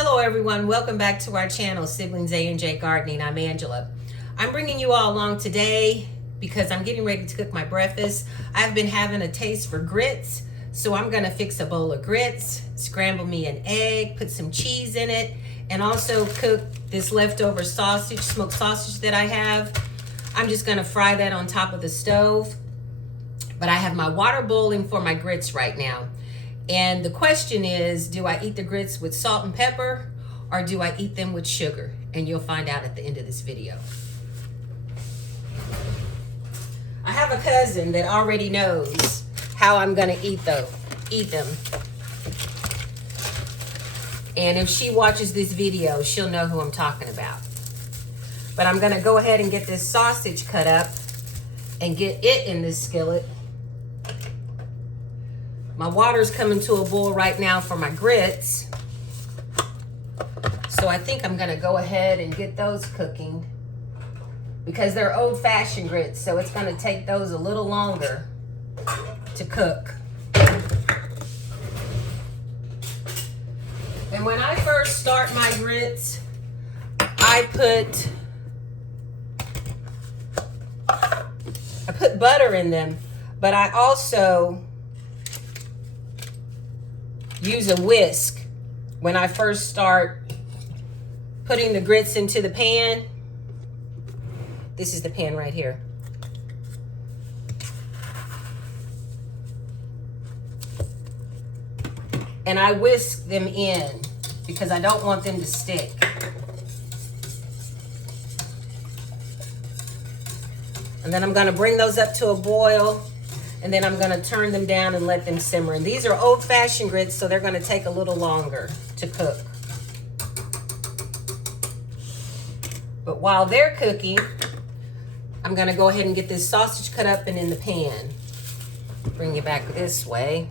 Hello everyone, welcome back to our channel, Siblings A&J Gardening. I'm Angela. I'm bringing you all along today because I'm getting ready to cook my breakfast. I've been having a taste for grits, so I'm gonna fix a bowl of grits, scramble me an egg, put some cheese in it, and also cook this leftover sausage, smoked sausage that I have. I'm just gonna fry that on top of the stove. But I have my water boiling for my grits right now. And the question is, do I eat the grits with salt and pepper or do I eat them with sugar? And you'll find out at the end of this video. I have a cousin that already knows how I'm gonna eat them. And if she watches this video, she'll know who I'm talking about. But I'm gonna go ahead and get this sausage cut up and get it in this skillet. My water's coming to a boil right now for my grits. So I think I'm gonna go ahead and get those cooking because they're old-fashioned grits, so it's gonna take those a little longer to cook. And when I first start my grits, I put butter in them, but I also use a whisk when I first start putting the grits into the pan. This is the pan right here. And I whisk them in because I don't want them to stick. And then I'm gonna bring those up to a boil, and then I'm gonna turn them down and let them simmer. And these are old-fashioned grits, so they're gonna take a little longer to cook. But while they're cooking, I'm gonna go ahead and get this sausage cut up and in the pan. Bring it back this way.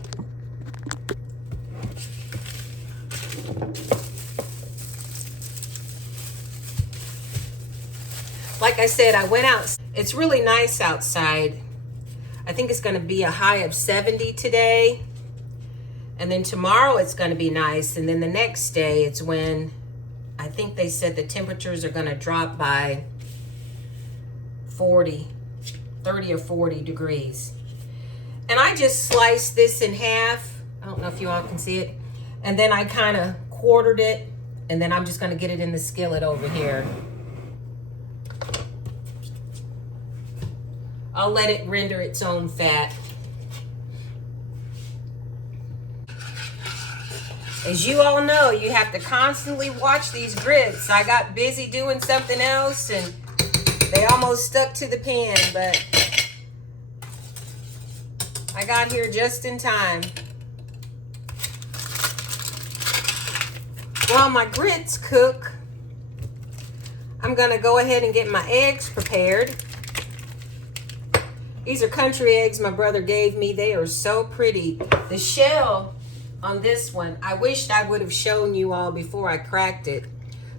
Like I said, I went out. It's really nice outside. I think it's gonna be a high of 70 today. And then tomorrow it's gonna be nice. And then the next day it's when I think they said the temperatures are gonna drop by 30 or 40 degrees. And I just sliced this in half. I don't know if you all can see it. And then I kind of quartered it. And then I'm just gonna get it in the skillet over here. I'll let it render its own fat. As you all know, you have to constantly watch these grits. I got busy doing something else and they almost stuck to the pan, but I got here just in time. While my grits cook, I'm gonna go ahead and get my eggs prepared. These are country eggs my brother gave me. They are so pretty. The shell on this one, I wished I would have shown you all before I cracked it,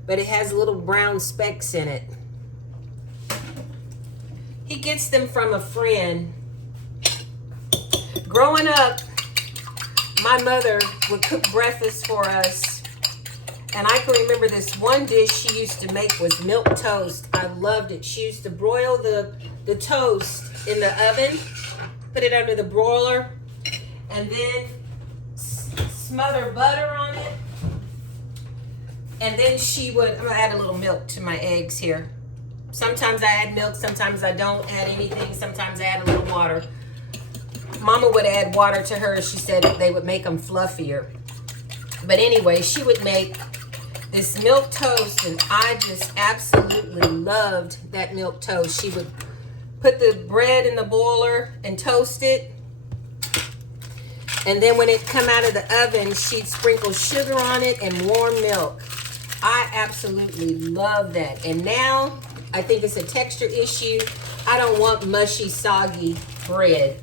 but it has little brown specks in it. He gets them from a friend. Growing up, my mother would cook breakfast for us, and I can remember this one dish she used to make was milk toast. I loved it. She used to broil the toast in the oven, put it under the broiler, and then smother butter on it. And then she would, I'm gonna add a little milk to my eggs here. Sometimes I add milk, sometimes I don't add anything, sometimes I add a little water. Mama would add water to hers. She said they would make them fluffier. But anyway, she would make this milk toast, and I just absolutely loved that milk toast. She would put the bread in the boiler and toast it. And then when it come out of the oven, she'd sprinkle sugar on it and warm milk. I absolutely love that. And now I think it's a texture issue. I don't want mushy, soggy bread.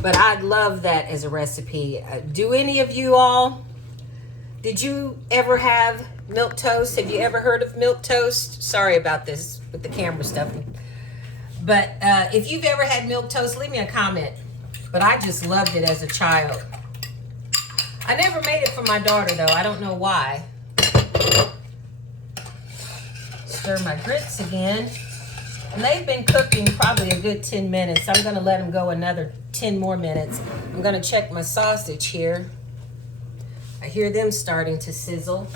But I'd love that as a recipe. Do any of you all, did you ever have milk toast? Have you ever heard of milk toast? Sorry about this with the camera stuff. But if you've ever had milk toast, leave me a comment. But I just loved it as a child. I never made it for my daughter though. I don't know why. Stir my grits again. And they've been cooking probably a good 10 minutes. I'm gonna let them go another 10 more minutes. I'm gonna check my sausage here. I hear them starting to sizzle.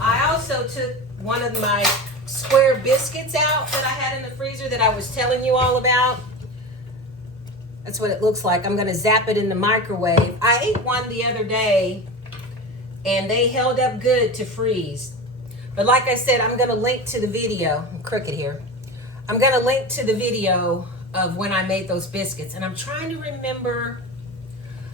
I also took one of my square biscuits out that I had in the freezer that I was telling you all about. That's what it looks like. I'm gonna zap it in the microwave. I ate one the other day and they held up good to freeze. But like I said, I'm gonna link to the video. I'm crooked here. I'm gonna link to the video of when I made those biscuits. And I'm trying to remember,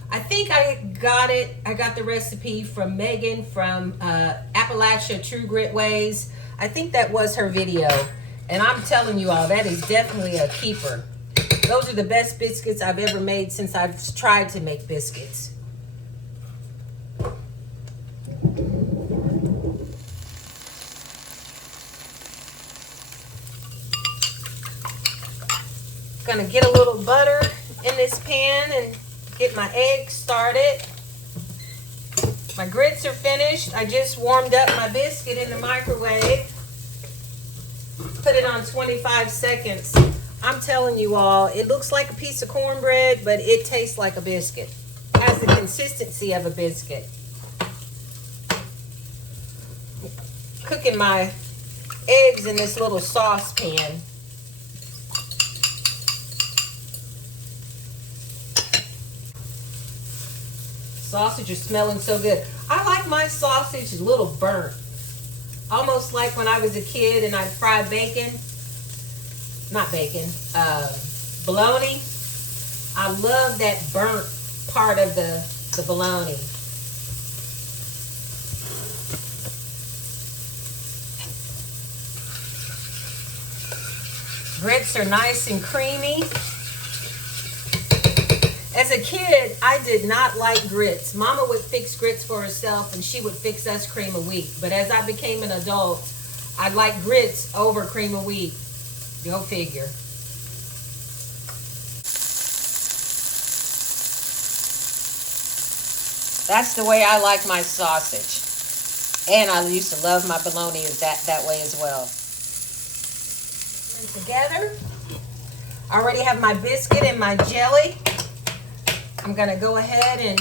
I think I got the recipe from Megan from Appalachia True Grit Ways. I think that was her video. And I'm telling you all, that is definitely a keeper. Those are the best biscuits I've ever made since I've tried to make biscuits. Gonna get a little butter in this pan and get my eggs started. My grits are finished. I just warmed up my biscuit in the microwave. Put it on 25 seconds. I'm telling you all, it looks like a piece of cornbread, but it tastes like a biscuit. It has the consistency of a biscuit. Cooking my eggs in this little saucepan. Sausage is smelling so good. I like my sausage a little burnt. Almost like when I was a kid and I'd fry bacon. Not bacon, bologna. I love that burnt part of the bologna. Grits are nice and creamy. As a kid, I did not like grits. Mama would fix grits for herself and she would fix us cream of wheat. But as I became an adult, I like grits over cream of wheat. Go figure. That's the way I like my sausage. And I used to love my bologna that way as well. Together. I already have my biscuit and my jelly. I'm gonna go ahead and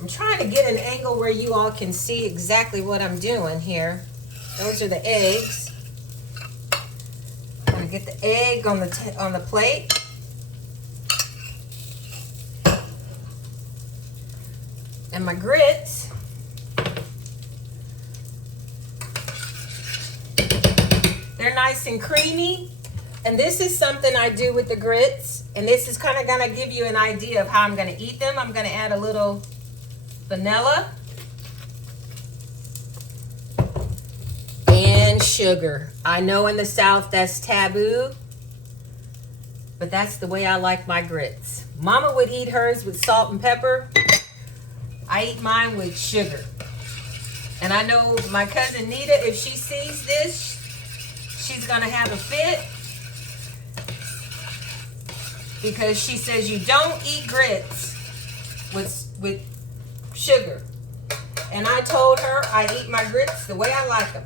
I'm trying to get an angle where you all can see exactly what I'm doing here. Those are the eggs. I'm gonna get the egg on the plate. And my grits. They're nice and creamy. And this is something I do with the grits. And this is kind of gonna give you an idea of how I'm gonna eat them. I'm gonna add a little vanilla and sugar. I know in the South that's taboo, but that's the way I like my grits. Mama would eat hers with salt and pepper. I eat mine with sugar. And I know my cousin Nita, if she sees this, she's gonna have a fit. Because she says you don't eat grits with sugar. And I told her I eat my grits the way I like them.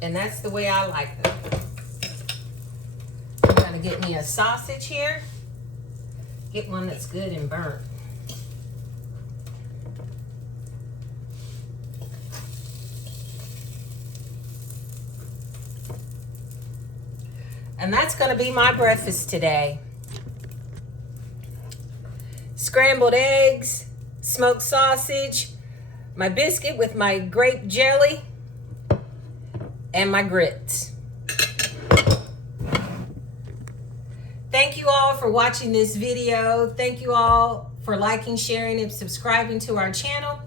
And that's the way I like them. I'm gonna get me a sausage here. Get one that's good and burnt. And that's gonna be my breakfast today. Scrambled eggs, smoked sausage, my biscuit with my grape jelly, and my grits. Thank you all for watching this video. Thank you all for liking, sharing, and subscribing to our channel.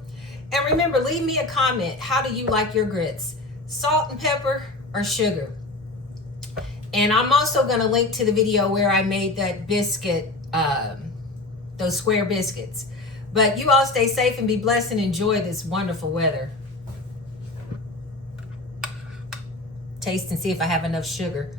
And remember, leave me a comment. How do you like your grits? Salt and pepper or sugar? And I'm also gonna link to the video where I made that biscuit, those square biscuits. But you all stay safe and be blessed and enjoy this wonderful weather. Taste and see if I have enough sugar.